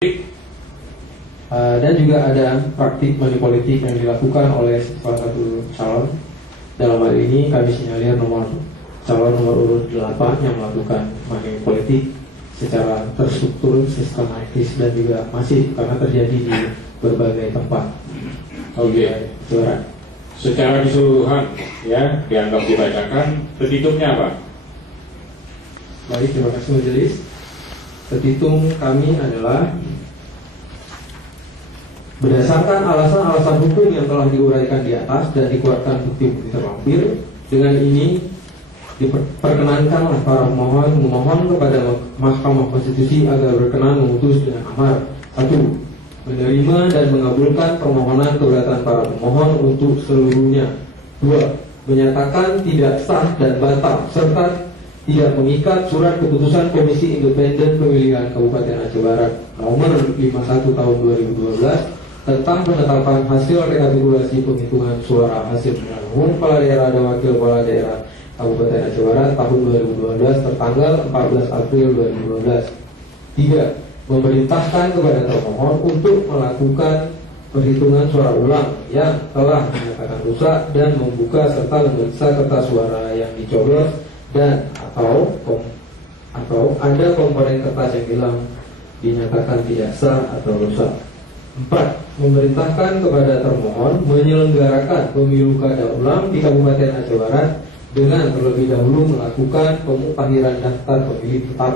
Dan juga ada praktik money politik yang dilakukan oleh salah satu calon. Dalam hal ini kami sinyalir calon nomor urut 8 yang melakukan money politik secara terstruktur, sistematis dan juga masif karena terjadi di berbagai tempat. Oke. Secara keseluruhan ya dianggap dibacakan. Petitumnya apa? Baik, terima kasih majelis. Petitum kami adalah berdasarkan alasan-alasan hukum yang telah diuraikan di atas dan dikuatkan bukti-bukti terlampir. Dengan ini diperkenankanlah para pemohon memohon kepada Mahkamah Konstitusi agar berkenan memutus dengan amar: 1. Menerima dan mengabulkan permohonan keberatan para pemohon untuk seluruhnya. 2. Menyatakan tidak sah dan batal serta tidak mengikat surat keputusan Komisi Independen Pemilihan Kabupaten Aceh Barat nomor 51 tahun 2012 tentang penetapan hasil rekapitulasi penghitungan suara hasil pemilihan umum kepala daerah dan wakil kepala daerah Kabupaten Aceh Barat tahun 2012 tertanggal 14 April 2012. 3. Memerintahkan kepada termohon untuk melakukan perhitungan suara ulang yang telah dinyatakan rusak dan membuka serta memeriksa kertas suara yang dicoblos dan atau ada komponen kertas yang hilang dinyatakan tidak sah atau rusak. 4. Memerintahkan kepada termohon menyelenggarakan pemilu kada ulang di Kabupaten Aceh Barat dengan terlebih dahulu melakukan pemuktahiran daftar pemilih tetap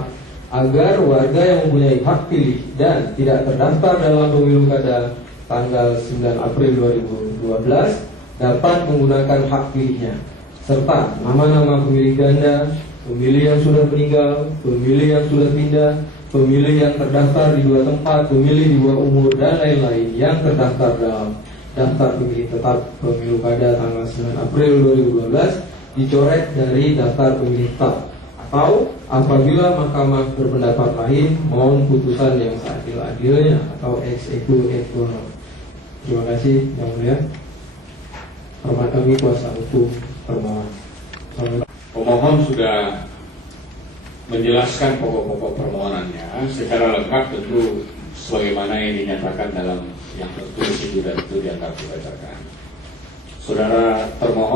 agar warga yang mempunyai hak pilih dan tidak terdaftar dalam pemilu kada tanggal 9 April 2012 dapat menggunakan hak pilihnya, serta nama-nama pemilih ganda, pemilih yang sudah meninggal, pemilih yang sudah pindah, pemilih yang terdaftar di 2 tempat, pemilih di bawah umur, dan lain-lain yang terdaftar dalam daftar pemilih tetap pemilu kada tanggal 9 April 2012 dicoret dari daftar pemilih tetap, atau apabila mahkamah berpendapat lain mohon putusan yang seadil-adilnya atau ex equo et bono. Terima kasih yang mulia. Hormat kami kuasa hukum termohon. Pemohon sudah menjelaskan pokok-pokok permohonannya secara lengkap, tentu sebagaimana yang dinyatakan dalam yang tertulis itu dan itu dianggap dibacakan. Saudara termohon